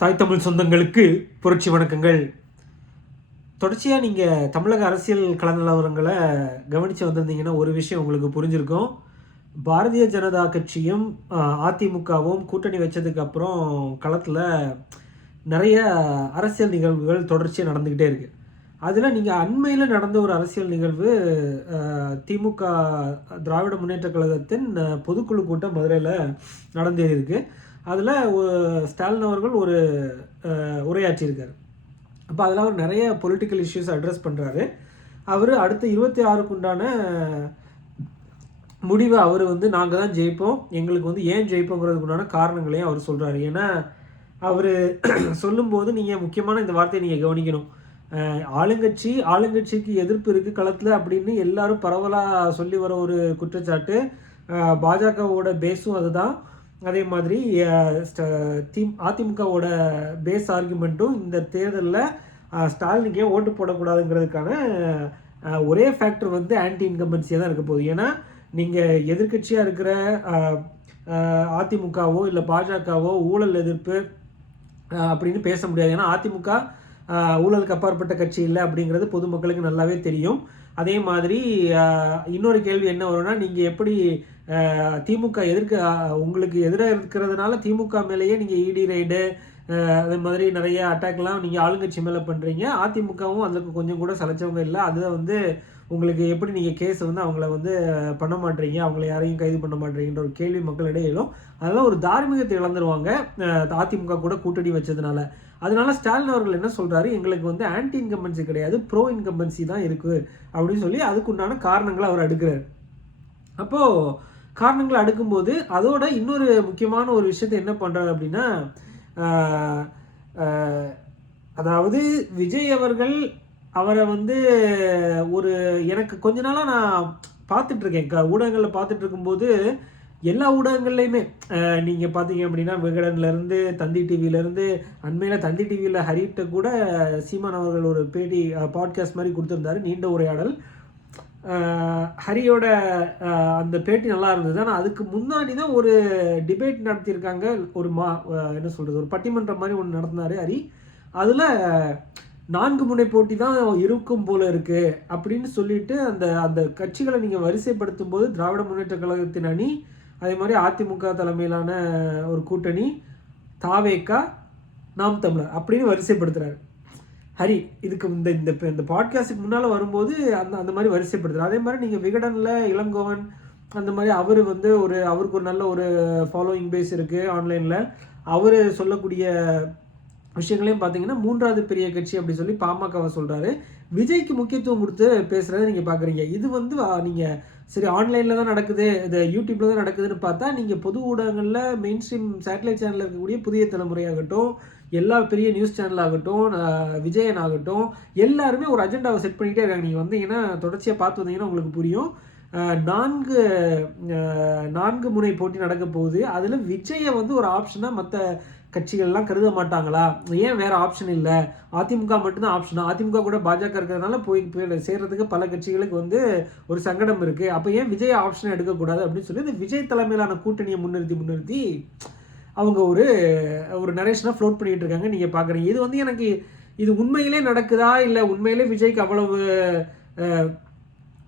தாய் தமிழ் சொந்தங்களுக்கு புரட்சி வணக்கங்கள். தொடர்ச்சியாக நீங்கள் தமிழக அரசியல் கள நிலவரங்களை கவனித்து வந்திருந்தீங்கன்னா ஒரு விஷயம் உங்களுக்கு புரிஞ்சிருக்கும். பாரதிய ஜனதா கட்சியும் அதிமுகவும் கூட்டணி வச்சதுக்கப்புறம் களத்தில் நிறைய அரசியல் நிகழ்வுகள் தொடர்ச்சியாக நடந்துக்கிட்டே இருக்குது. அதில் நீங்கள் அண்மையில் நடந்த ஒரு அரசியல் நிகழ்வு, திமுக திராவிட முன்னேற்ற கழகத்தின் பொதுக்குழு கூட்டம் மதுரையில் நடந்தேறியிருக்கு. அதில் ஸ்டாலின் அவர்கள் ஒரு உரையாற்றியிருக்கார். அப்போ அதில் அவர் நிறைய பொலிட்டிக்கல் இஷ்யூஸ் அட்ரஸ் பண்ணுறாரு. அவர் அடுத்த 26க்கு உண்டான முடிவை அவர் நாங்கள் தான் ஜெயிப்போம், எங்களுக்கு ஏன் ஜெயிப்போங்கிறதுக்கு உண்டான காரணங்களையும் அவர் சொல்கிறாரு. ஏன்னா அவர் சொல்லும்போது நீங்கள் முக்கியமான இந்த வார்த்தையை நீங்கள் கவனிக்கணும். ஆளுங்கட்சிக்கு எதிர்ப்பு இருக்குது களத்தில் அப்படின்னு எல்லாரும் பரவலாக சொல்லி வர ஒரு குற்றச்சாட்டு. பாஜகவோட பேஸும் அதுதான். அதே மாதிரி அதிமுகவோட பேஸ் ஆர்குமெண்ட்டும் இந்த தேர்தலில் ஸ்டாலினுக்கே ஓட்டு போடக்கூடாதுங்கிறதுக்கான ஒரே ஃபேக்டர் ஆன்டி இன்கம்பன்சியாக தான் இருக்க போகுது. ஏன்னா நீங்கள் எதிர்கட்சியாக இருக்கிற அதிமுகவோ இல்லை பாஜகவோ ஊழல் எதிர்ப்பு அப்படின்னு பேச முடியாது. ஏன்னா அதிமுக ஊழலுக்கு அப்பாற்பட்ட கட்சி இல்லை அப்படிங்கிறது பொதுமக்களுக்கு நல்லாவே தெரியும். அதே மாதிரி இன்னொரு கேள்வி என்ன வரும்னா, நீங்கள் எப்படி திமுக உங்களுக்கு எதிராக இருக்கிறதுனால திமுக மேலேயே நீங்கள் இடி ரைடு அதே மாதிரி நிறைய அட்டாக்லாம் நீங்கள் ஆளுங்கட்சி மேலே பண்ணுறீங்க, அதிமுகவும் அதுக்கு கொஞ்சம் கூட சலைச்சவங்க இல்லை, அதை உங்களுக்கு எப்படி நீங்கள் கேஸை அவங்கள பண்ண மாட்டீங்க, அவங்கள யாரையும் கைது பண்ண மாட்டீங்கன்ற ஒரு கேள்வி மக்களிடையே எழும். அதெல்லாம் ஒரு தார்மீகத்தை இழந்துருவாங்க அதிமுக கூட கூட்டணி வச்சதுனால. அதனால ஸ்டாலின் அவர்கள் என்ன சொல்கிறாரு, எங்களுக்கு ஆன்டி இன்கம்பன்சி கிடையாது, ப்ரோ இன்கம்பன்சி தான் இருக்குது அப்படின்னு சொல்லி அதுக்குண்டான காரணங்களை அவர் அடுக்கிறார். அப்போது காரணங்களை அடுக்கும்போது அதோட இன்னொரு முக்கியமான ஒரு விஷயத்தை என்ன பண்ணுறாரு அப்படின்னா, அதாவது விஜய் அவர்கள் அவரை ஒரு எனக்கு கொஞ்ச நாளாக நான் பார்த்துட்ருக்கேன், ஊடகங்களில் பார்த்துட்டு இருக்கும்போது எல்லா ஊடகங்கள்லையுமே நீங்கள் பார்த்தீங்க அப்படின்னா விகடன்லேருந்து தந்தி டிவியிலேருந்து அண்மையில் தந்தி டிவியில் ஹரிட்ட கூட சீமான் அவர்கள் ஒரு பேட்டி பாட்காஸ்ட் மாதிரி கொடுத்துருந்தாரு, நீண்ட உரையாடல். ஹரியோட அந்த பேட்டி நல்லா இருந்தது. ஆனால் அதுக்கு முன்னாடி தான் ஒரு டிபேட் நடத்தியிருக்காங்க, ஒரு என்ன சொல்கிறது, ஒரு பட்டிமன்றம் மாதிரி ஒன்று நடத்தினார் ஹரி. அதில் 4 முனை போட்டி தான் இருக்கும் போல இருக்குது அப்படின்னு சொல்லிட்டு அந்த கட்சிகளை நீங்கள் வரிசைப்படுத்தும் போது திராவிட முன்னேற்ற கழகத்தின் அணி, அதே மாதிரி அதிமுக தலைமையிலான ஒரு கூட்டணி, தாவேகா, நாம் தமிழர் அப்படின்னு வரிசைப்படுத்துகிறாரு ஹரி. இதுக்கு இந்த பாட்காஸ்ட்டுக்கு முன்னால் வரும்போது அந்த மாதிரி வரிசைப்படுத்துகிறார். அதே மாதிரி நீங்கள் விகடனில் இளங்கோவன் அந்த மாதிரி அவர் அவருக்கு ஒரு நல்ல ஒரு ஃபாலோயிங் பேஸ் இருக்குது ஆன்லைனில். அவர் சொல்லக்கூடிய விஷயங்களையும் பார்த்தீங்கன்னா 3வது பெரிய கட்சி அப்படி சொல்லி பாமகவை சொல்கிறாரு. விஜய்க்கு முக்கியத்துவம் கொடுத்து பேசுகிறத நீங்கள் பார்க்குறீங்க. இது நீங்கள் சரி ஆன்லைனில் தான் நடக்குது, இது யூடியூப்பில் தான் நடக்குதுன்னு பார்த்தா, நீங்கள் பொது ஊடகங்களில் மெயின் ஸ்ட்ரீம் சேட்டலைட் சேனலில் இருக்கக்கூடிய புதிய தலைமுறையாகட்டும், எல்லா பெரிய நியூஸ் சேனலாகட்டும், விஜயன் ஆகட்டும், எல்லாருமே ஒரு அஜெண்டாவை செட் பண்ணிக்கிட்டே இருக்காங்க. நீங்கள் வந்தீங்கன்னா தொடர்ச்சியாக பார்த்து வந்தீங்கன்னா உங்களுக்கு புரியும். 4 முனை போட்டி நடக்க போகுது. அதில் விஜயை ஒரு ஆப்ஷனாக மற்ற கட்சிகள்லாம் கருத மாட்டாங்களா? ஏன் வேறு ஆப்ஷன் இல்லை, அதிமுக மட்டும்தான் ஆப்ஷனா? அதிமுக கூட பாஜக இருக்கிறதுனால போய் சேர்றதுக்கு பல கட்சிகளுக்கு ஒரு சங்கடம் இருக்குது. அப்போ ஏன் விஜய் ஆப்ஷனை எடுக்கக்கூடாது அப்படின்னு சொல்லி இந்த விஜய் தலைமையிலான கூட்டணியை முன்னிறுத்தி அவங்க ஒரு நரேஷனாக ஃப்ளோட் பண்ணிகிட்டு இருக்காங்க. நீங்கள் பார்க்குறீங்க. இது எனக்கு இது உண்மையிலே நடக்குதா, இல்லை உண்மையிலே விஜய்க்கு அவ்வளவு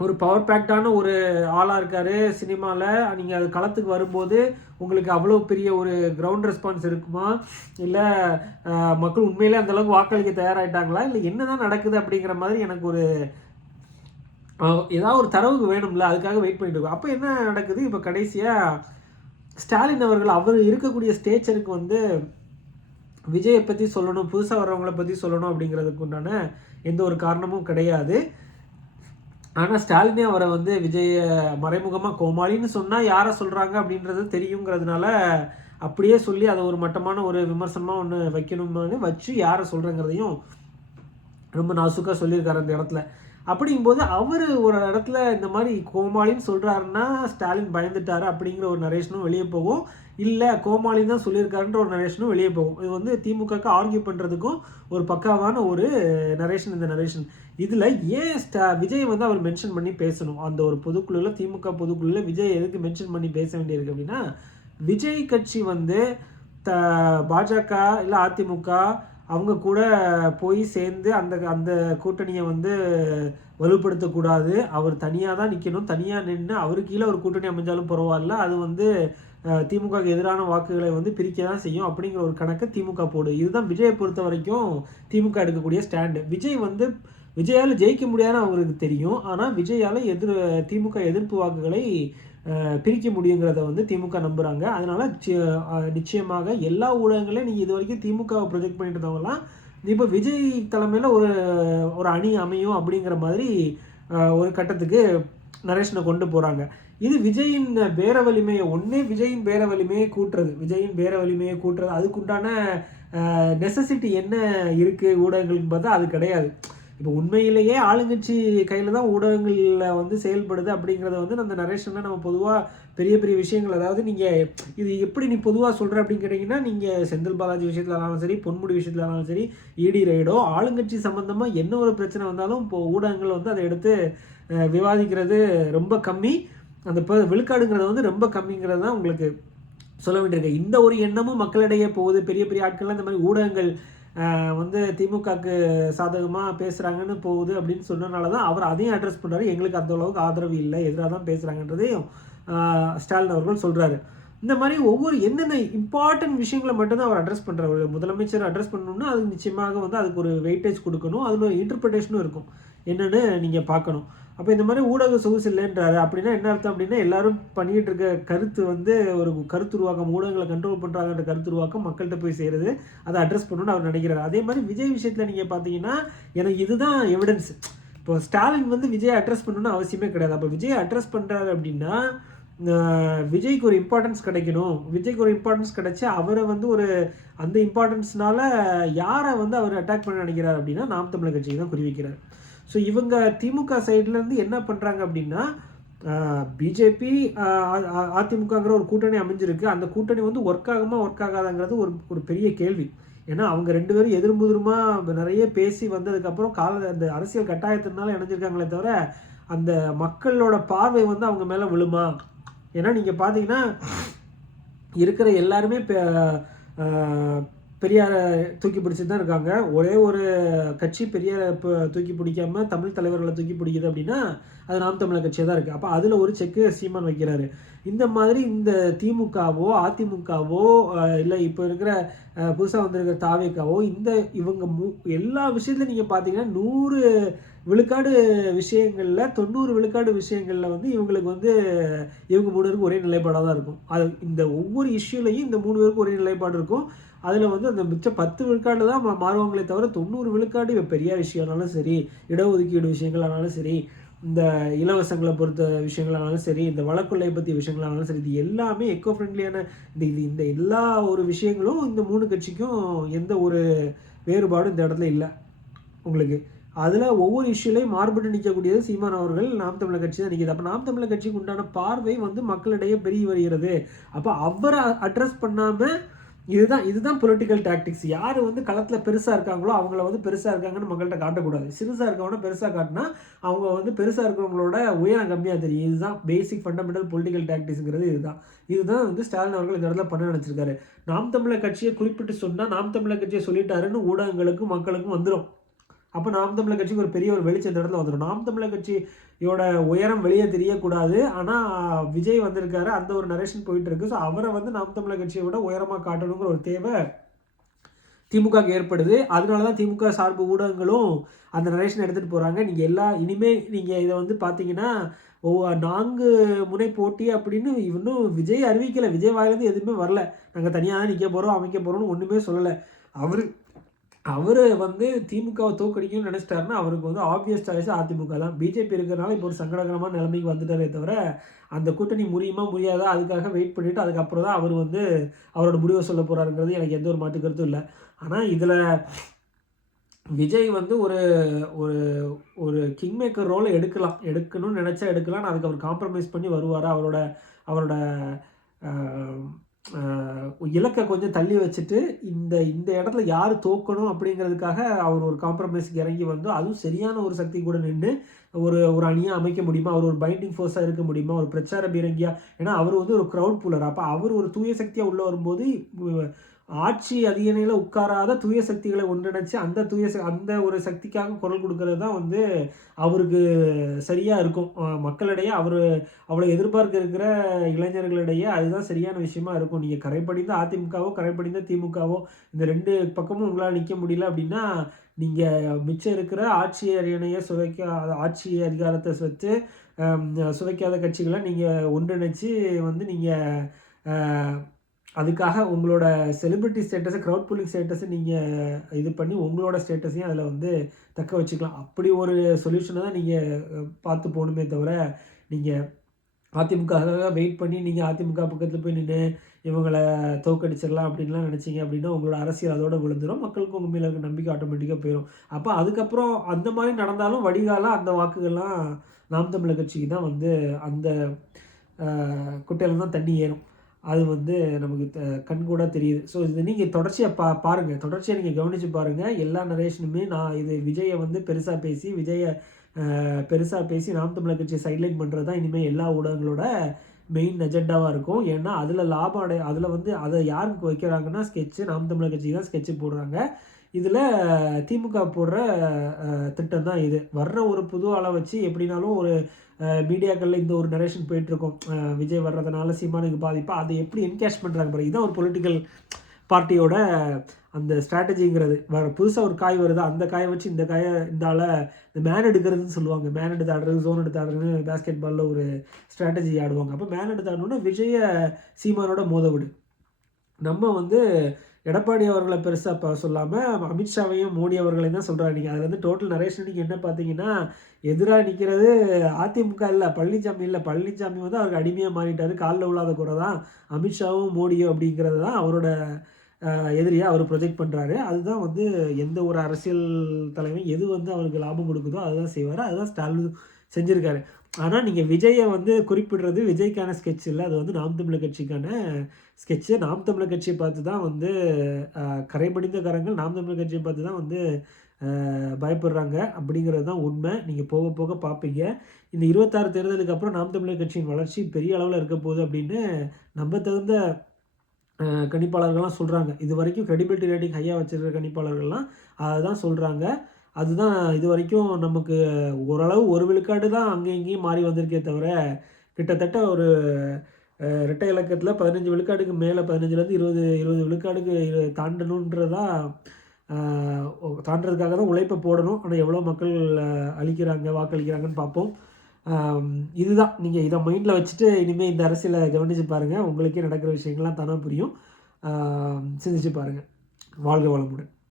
ஒரு பவர் பேக்டான ஒரு ஆளாக இருக்கார் சினிமாவில், நீங்கள் அது களத்துக்கு வரும்போது உங்களுக்கு அவ்வளோ பெரிய ஒரு கிரவுண்ட் ரெஸ்பான்ஸ் இருக்குமா, இல்லை மக்கள் உண்மையிலே அந்தளவுக்கு வாக்களிக்க தயாராகிட்டாங்களா, இல்லை என்ன தான் நடக்குது அப்படிங்கிற மாதிரி எனக்கு ஏதாவது ஒரு தரவுக்கு வேணும்ல, அதுக்காக வெயிட் பண்ணிட்டு இருக்கோம். அப்போ என்ன நடக்குது, இப்போ கடைசியாக ஸ்டாலின் அவர்கள் அவர் இருக்கக்கூடிய ஸ்டேச்சருக்கு விஜயை பற்றி சொல்லணும், புதுசாக வர்றவங்கள பற்றி சொல்லணும் அப்படிங்கிறதுக்கு உண்டான எந்த ஒரு காரணமும் கிடையாது. ஆனால் ஸ்டாலினே அவரை விஜய மறைமுகமாக கோமாளின்னு சொன்னால் யாரை சொல்கிறாங்க அப்படின்றது தெரியுங்கிறதுனால அப்படியே சொல்லி அதை ஒரு மட்டமான ஒரு விமர்சனமாக ஒன்று வைக்கணும்னு வச்சு யாரை சொல்கிறேங்கிறதையும் ரொம்ப நாசுக்காக சொல்லியிருக்காரு அந்த இடத்துல. அப்படிங்கும்போது அவர் ஒரு இடத்துல இந்த மாதிரி கோமாளின்னு சொல்கிறாருன்னா ஸ்டாலின் பயந்துட்டாரு அப்படிங்கிற ஒரு நரேஷனும் வெளியே போகும், இல்லை கோமாளின்னு தான் சொல்லியிருக்காருன்ற ஒரு நரேஷனும் வெளியே போகும். இது திமுகக்கு ஆர்கியூ பண்ணுறதுக்கும் ஒரு பக்காவான ஒரு நரேஷன் இந்த நரேஷன். இதில் ஏன் விஜய் அவர் மென்ஷன் பண்ணி பேசணும், அந்த ஒரு பொதுக்குழுவில் திமுக பொதுக்குழுவில் விஜய் எதுக்கு மென்ஷன் பண்ணி பேச வேண்டியிருக்கு அப்படின்னா, விஜய் கட்சி பாஜக இல்லை அதிமுக அவங்க கூட போய் சேர்ந்து அந்த அந்த கூட்டணியை வந்து வலுப்படுத்தக்கூடாது. அவர் தனியாக தான் நிற்கணும். தனியாக நின்று அவருக்கு கீழே ஒரு கூட்டணி அமைஞ்சாலும் பரவாயில்ல. அது வந்து திமுகவுக்கு எதிரான வாக்குகளை வந்து பிரிக்க தான் செய்யும் அப்படிங்கிற ஒரு கணக்கை திமுக போடு. இதுதான் விஜயை பொறுத்த வரைக்கும் திமுக எடுக்கக்கூடிய ஸ்டாண்டு. விஜய் வந்து விஜயால் ஜெயிக்க முடியாதுன்னு அவங்களுக்கு தெரியும். ஆனால் விஜயால் திமுக எதிர்ப்பு வாக்குகளை பிரிக்க முடியுங்கிறத வந்து திமுக நம்புகிறாங்க. அதனால் நிச்சயமாக எல்லா ஊடகங்களையும் நீங்கள் இது வரைக்கும் திமுகவை ப்ரொஜெக்ட் பண்ணிட்டு இருந்தவங்கலாம் இப்போ விஜய் தலைமையில் ஒரு அணி அமையும் அப்படிங்கிற மாதிரி ஒரு கட்டத்துக்கு நரேஷனை கொண்டு போகிறாங்க. இது விஜயின் பேர வலிமையை விஜயின் பேர வலிமையை கூட்டுறது அதுக்குண்டான நெசசிட்டி என்ன இருக்குது ஊடகங்களுக்கு பார்த்தா அது கிடையாது. இப்போ உண்மையிலேயே ஆளுங்கட்சி கையில் தான் ஊடகங்களில் வந்து செயல்படுது அப்படிங்கிறத வந்து அந்த நரேஷனில் நம்ம பொதுவாக பெரிய பெரிய விஷயங்கள், அதாவது நீங்கள் இது எப்படி நீ பொதுவாக சொல்கிற அப்படின்னு கேட்டிங்கன்னா, நீங்கள் செந்தில் பாலாஜி விஷயத்தில் ஆனாலும் சரி, பொன்முடி விஷயத்தில் ஆனாலும் சரி, இடி ரைடோ ஆளுங்கட்சி சம்மந்தமாக என்ன ஒரு பிரச்சனை வந்தாலும் இப்போ ஊடகங்கள் வந்து அதை எடுத்து விவாதிக்கிறது ரொம்ப கம்மி. அந்த விழுக்காடுங்கிறது வந்து ரொம்ப கம்மிங்கிறது தான் உங்களுக்கு சொல்ல வேண்டியிருக்கு. இந்த ஒரு எண்ணமும் மக்களிடையே போகுது. பெரிய பெரிய ஆட்கள்லாம் இந்த மாதிரி ஊடகங்கள் வந்து திமுகவுக்கு சாதகமாக பேசுகிறாங்கன்னு போகுது அப்படின்னு சொன்னனால தான் அவர் அதையும் அட்ரஸ் பண்ணுறாரு. எங்களுக்கு அந்த அளவுக்கு ஆதரவு இல்லை, எதிராக தான் பேசுகிறாங்கன்றதையும் ஸ்டாலின் அவர்கள் சொல்கிறாரு. இந்த மாதிரி ஒவ்வொரு என்னென்ன இம்பார்ட்டன்ட் விஷயங்களை மட்டும்தான் அவர் அட்ரஸ் பண்ணுறாரு. முதலமைச்சர் அட்ரஸ் பண்ணணும்னா அதுக்கு நிச்சயமாக வந்து அதுக்கு ஒரு வெயிட்டேஜ் கொடுக்கணும், அதில் ஒரு இன்டர்பிரிட்டேஷனும் இருக்கும் என்னென்னு நீங்கள் பார்க்கணும். அப்போ இந்த மாதிரி ஊடக சொகுசு இல்லைன்றாரு. அப்படின்னா என்ன அர்த்தம் அப்படின்னா, எல்லாரும் பண்ணிகிட்டு இருக்க கருத்து வந்து ஒரு கருத்துருவாக்கம், ஊடகங்களை கண்ட்ரோல் பண்ணுறாங்கன்ற கருத்துருவாக்கம் மக்கள்கிட்ட போய் சேருது. அதை அட்ரஸ் பண்ணணும்னு அவர் நினைக்கிறாரு. அதே மாதிரி விஜய் விஷயத்தில் நீங்கள் பார்த்தீங்கன்னா எனக்கு இதுதான் எவிடன்ஸ். இப்போ ஸ்டாலின் வந்து விஜயை அட்ரஸ் பண்ணணும்னு அவசியமே கிடையாது. அப்போ விஜயை அட்ரஸ் பண்ணுறாரு அப்படின்னா விஜய்க்கு ஒரு இம்பார்ட்டன்ஸ் கிடைக்கணும். விஜய்க்கு ஒரு இம்பார்ட்டன்ஸ் கிடைச்சி அவரை வந்து ஒரு அந்த இம்பார்ட்டன்ஸ்னால யாரை வந்து அவர் அட்டாக் பண்ண நினைக்கிறார் அப்படின்னா நாம் தமிழர் கட்சிக்கு தான் குறிவிக்கிறார். ஸோ இவங்க திமுக சைட்லேருந்து என்ன பண்ணுறாங்க அப்படின்னா, பிஜேபி அதிமுகங்கிற ஒரு கூட்டணி அமைஞ்சிருக்கு. அந்த கூட்டணி வந்து ஒர்க் ஆகாதாங்கிறது ஒரு பெரிய கேள்வி. ஏன்னா அவங்க ரெண்டு பேரும் எதிர்முதிரமாக நிறைய பேசி வந்ததுக்கப்புறம் அந்த அரசியல் கட்டாயத்தினால இணைஞ்சிருக்காங்களே தவிர அந்த மக்களோட பார்வை வந்து அவங்க மேலே விழுமா? ஏன்னா நீங்கள் பார்த்தீங்கன்னா இருக்கிற எல்லாருமே பெரியாரை தூக்கி பிடிச்சிட்டு தான் இருக்காங்க. ஒரே ஒரு கட்சி பெரியாரை தூக்கி பிடிக்காம தமிழ் தலைவர்களை தூக்கி பிடிக்குது அப்படின்னா அது நாம் தமிழர் கட்சியாக தான் இருக்குது. அப்போ அதில் ஒரு செக்கு சீமான் வைக்கிறாரு. இந்த மாதிரி இந்த திமுகவோ அதிமுகவோ இல்லை இப்போ இருக்கிற புதுசாக வந்திருக்கிற தாவேக்காவோ இவங்க எல்லா விஷயத்துலையும் நீங்கள் பார்த்தீங்கன்னா 100 விழுக்காடு விஷயங்களில் 90 விழுக்காடு விஷயங்களில் வந்து இவங்களுக்கு வந்து இவங்க 3 பேருக்கு ஒரே நிலைப்பாடாக தான் இருக்கும். அது இந்த ஒவ்வொரு இஷ்யூலையும் இந்த 3 பேருக்கு ஒரே நிலைப்பாடு இருக்கும். அதில் வந்து அந்த மிச்சம் 10 விழுக்காடு தான் மாறுவாங்களே தவிர 90 விழுக்காடு பெரிய விஷயம்னாலும் சரி, இடஒதுக்கீடு விஷயங்களானாலும் சரி, இந்த இலவசங்களை பொறுத்த விஷயங்களானாலும் சரி, இந்த வழக்கொள்ளையை பற்றிய விஷயங்களானாலும் சரி, இது எல்லாமே எக்கோ ஃப்ரெண்ட்லியான இந்த எல்லா ஒரு விஷயங்களும் இந்த 3 கட்சிக்கும் எந்த ஒரு வேறுபாடும் இந்த இடத்துல இல்லை உங்களுக்கு. அதில் ஒவ்வொரு இஷ்யூலையும் மாறுபட்டு நிற்கக்கூடியது சீமான் அவர்கள் நாம் தமிழர் கட்சி தான் நிற்கிது. அப்போ நாம் தமிழர் கட்சிக்கு உண்டான பார்வை வந்து மக்களிடையே பெருகி வருகிறது. அப்போ அவரை அட்ரஸ் பண்ணாமல் இதுதான் பொலிட்டிக்கல் டாக்டிக்ஸ். யார் வந்து களத்தில் பெருசாக இருக்காங்களோ அவங்கள வந்து பெருசாக இருக்காங்கன்னு மக்கள்கிட்ட காட்டக்கூடாது. சிறுசாக இருக்கவங்கன்னா பெருசாக காட்டினா அவங்க வந்து பெருசாக இருக்கிறவங்களோட உயரம் கம்மியாக தெரியும். இதுதான் பேசிக் ஃபண்டமெண்டல் பொலிட்டிக்கல் டாக்டிக்ஸுங்கிறது. இதுதான் வந்து ஸ்டாலின் அவர்கள் இந்த இடத்துல பண்ண நினச்சிருக்காரு. நாம் தமிழர் கட்சியை குறிப்பிட்டு சொன்னால் நாம் தமிழர் கட்சியை சொல்லிட்டாருன்னு ஊடகங்களுக்கும் மக்களுக்கும் வந்துடும். அப்போ நாம் தமிழர் கட்சிக்கு ஒரு பெரிய ஒரு வெளிச்சம் இந்த இடத்துல வந்துடும். நாம் தமிழர் கட்சியோட உயரம் வெளியே தெரியக்கூடாது. ஆனால் விஜய் வந்திருக்காரு, அந்த ஒரு நரேஷன் போயிட்டு இருக்கு. ஸோ அவரை வந்து நாம் தமிழர் கட்சியை விட உயரமாக காட்டணுங்கிற ஒரு தேவை திமுகவுக்கு ஏற்படுது. அதனால தான் திமுக சார்பு ஊடகங்களும் அந்த நரேஷன் எடுத்துகிட்டு போகிறாங்க. இனிமேல் நீங்கள் இதை வந்து பார்த்தீங்கன்னா 4 முனை போட்டி அப்படின்னு இன்னும் விஜய் அறிவிக்கலை. விஜய் வாயிலேருந்து எதுவுமே வரல. நாங்கள் தனியாக தான் நிற்க போகிறோம், அமைக்க போகிறோம்னு ஒன்றுமே சொல்லலை. அவர் வந்து திமுகவை தோக்கடிக்கணும்னு நினச்சிட்டாருன்னா அவருக்கு வந்து ஆப்வியஸ் சாய்ஸ் அதிமுக தான். பிஜேபி இருக்கிறனால இப்போ ஒரு சங்கடகரமான நிலைமைக்கு வந்துட்டாரே தவிர அந்த கூட்டணி முடியாதா அதுக்காக வெயிட் பண்ணிவிட்டு அதுக்கப்புறம் தான் அவர் வந்து அவரோட முடிவை சொல்ல போகிறாருங்கிறது எனக்கு எந்த ஒரு மாற்று கருத்தும் இல்லை. ஆனால் இதில் விஜய் வந்து ஒரு ஒரு ஒரு கிங் மேக்கர் ரோலை எடுக்கணும்னு நினச்சா எடுக்கலாம். அதுக்கு அவர் காம்ப்ரமைஸ் பண்ணி வருவார். அவரோட இலக்கை கொஞ்சம் தள்ளி வச்சுட்டு இந்த இடத்துல யார் தோக்கணும் அப்படிங்கிறதுக்காக அவர் ஒரு காம்ப்ரமைஸுக்கு இறங்கி வந்து அதுவும் சரியான ஒரு சக்தி கூட நின்று ஒரு அணியாக அமைக்க முடியுமா, அவர் ஒரு பைண்டிங் ஃபோர்ஸாக இருக்க முடியுமா, ஒரு பிரச்சார பீரங்கியாக. ஏன்னா அவர் வந்து ஒரு க்ரௌட் புல்லர். அப்போ அவர் ஒரு தூய சக்தியாக உள்ளே வரும்போது ஆட்சி அரியணையில் உட்காராத தூய சக்திகளை ஒன்றிணைச்சு அந்த ஒரு சக்திக்காக குரல் கொடுக்கறது தான் வந்து அவருக்கு சரியாக இருக்கும். மக்களிடையே அவ்வளோ எதிர்பார்க்க இருக்கிற இளைஞர்களிடையே அதுதான் சரியான விஷயமா இருக்கும். நீங்கள் கரைப்படிந்த அதிமுகவோ கரைப்படிந்த திமுகவோ இந்த 2 பக்கமும் உங்களால் நிற்க முடியல அப்படின்னா, நீங்கள் மிச்சம் இருக்கிற ஆட்சி அரியணையை ஆட்சி அதிகாரத்தை வச்சு சுவைக்காத கட்சிகளை நீங்கள் ஒன்றிணைச்சு வந்து நீங்கள் அதுக்காக உங்களோட செலிபிரிட்டி ஸ்டேட்டஸை க்ரௌட் புல்லிங் ஸ்டேட்டஸை நீங்கள் இது பண்ணி உங்களோட ஸ்டேட்டஸையும் அதில் வந்து தக்க வச்சுக்கலாம். அப்படி ஒரு சொல்யூஷனை தான் நீங்கள் பார்த்து போகணுமே தவிர, நீங்கள் அதிமுகவாக வெயிட் பண்ணி நீங்கள் அதிமுக பக்கத்தில் போய் நின்று இவங்களை தோற்கடிச்சிடலாம் அப்படின்லாம் நினச்சிங்க அப்படின்னா உங்களோட அரசியல் அதோடு விழுந்துடும். மக்களுக்கு உங்கள் மேலே இருக்க நம்பிக்கை ஆட்டோமேட்டிக்காக போயிடும். அப்போ அதுக்கப்புறம் அந்த மாதிரி நடந்தாலும் வடிகாலாக அந்த வாக்குகள்லாம் நாம் தமிழர் கட்சிக்கு தான் வந்து அந்த குட்டையில் தான் தண்ணி ஏறும். அது வந்து நமக்கு கண்கூட தெரியுது. ஸோ இது நீங்கள் தொடர்ச்சியாக பாருங்கள், தொடர்ச்சியாக நீங்கள் கவனித்து பாருங்கள். எல்லா நரேஷனுமே நான் இது விஜயை வந்து பெருசாக பேசி நாம் தமிழர் கட்சியை சைட்லைன் பண்ணுறது தான் இனிமேல் எல்லா ஊடகங்களோட மெயின் அஜெண்டாவாக இருக்கும். ஏன்னா அதில் லாபம் அதில் வந்து அதை யாருக்கு வைக்கிறாங்கன்னா நாம் தமிழர் கட்சிக்கு தான் ஸ்கெட்சு போடுறாங்க. இதில் திமுக போடுற திட்டம் தான் இது. வர்ற ஒரு புது ஆளை வச்சு எப்படினாலும் ஒரு மீடியாக்களில் இந்த ஒரு நரேஷன் போயிட்டுருக்கோம், விஜய் வர்றதுனால சீமானுக்கு பாதிப்பா, அதை எப்படி என்கேஷ் பண்ணுறாங்க பாருங்க. இதுதான் ஒரு பொலிட்டிக்கல் பார்ட்டியோட அந்த ஸ்ட்ராட்டஜிங்கிறது. புதுசாக ஒரு காய் வருது, அந்த காயை வச்சு இந்த ஆளை இந்த மேன் எடுக்கிறதுன்னு சொல்லுவாங்க. மேன் எடுத்து ஆடுறது, ஜோன் எடுத்து ஆடுறதுன்னு பேஸ்கெட் பாலில் ஒரு ஸ்ட்ராட்டஜி ஆடுவாங்க. அப்போ மேன் எடுத்து ஆடணுன்னா விஜய சீமானோட மோத விடு. நம்ம வந்து எடப்பாடி அவர்களை பெருசாக சொல்லாமல் அமித்ஷாவையும் மோடி அவர்களையும் தான் சொல்கிறாங்க. நீங்கள் அதில் வந்து டோட்டல் நரேஷன் நீங்கள் என்ன பார்த்தீங்கன்னா, எதிராக நிற்கிறது அதிமுக இல்லை, பழனிசாமி இல்லை. பழனிசாமி வந்து அவருக்கு அடிமையாக மாறிட்டார். காலில் உள்ளாத குறை தான் அமித்ஷாவும் மோடியும் அப்படிங்கிறது தான் அவரோட எதிரியாக அவர் ப்ரொஜெக்ட் பண்ணுறாரு. அதுதான் வந்து எந்த ஒரு அரசியல் தலைவன் எது வந்து அவருக்கு லாபம் கொடுக்குதோ அதுதான் செய்வார். அதுதான் ஸ்டாலின் செஞ்சுருக்காரு. ஆனால் நீங்கள் விஜயை வந்து குறிப்பிடுறது விஜய்க்கான ஸ்கெட்ச் இல்லை, அது வந்து நாம் தமிழர் கட்சிக்கான ஸ்கெட்சு. நாம் தமிழர் கட்சியை பார்த்து தான் வந்து கரைபடிந்த கரங்கள் நாம் தமிழர் கட்சியை பார்த்து தான் வந்து பயப்படுறாங்க அப்படிங்கிறது தான் உண்மை. நீங்கள் போக போக பார்ப்பீங்க. இந்த 26 தேர்தலுக்கு அப்புறம் நாம் தமிழர் கட்சியின் வளர்ச்சி பெரிய அளவில் இருக்க போகுது அப்படின்னு நம்ம தகுந்த கணிப்பாளர்கள்லாம் சொல்கிறாங்க. இது வரைக்கும் கிரெடிபிலிட்டி ரேட்டிங் ஹையாக வச்சுருக்கிற கணிப்பாளர்கள்லாம் அதை தான் சொல்கிறாங்க. அதுதான் இது வரைக்கும் நமக்கு ஓரளவு ஒரு விழுக்காடு தான் அங்கேயும் இங்கேயும் மாறி வந்திருக்கே தவிர, கிட்டத்தட்ட ஒரு இரட்டை இலக்கத்தில் 15 விழுக்காடுக்கு மேலே 15லேருந்து 20 விழுக்காடுக்கு தாண்டணுன்றதான் தாண்டதுக்காக தான் உழைப்பை போடணும். ஆனால் எவ்வளோ மக்கள் வாக்களிக்கிறாங்கன்னு பார்ப்போம். இதுதான் நீங்கள் இதை மைண்டில் வச்சுட்டு இனிமேல் இந்த அரசியலை கவனித்து பாருங்கள். உங்களுக்கே நடக்கிற விஷயங்கள்லாம் தானே புரியும். சிந்திச்சு பாருங்கள். வாழ்க வளமுடன்.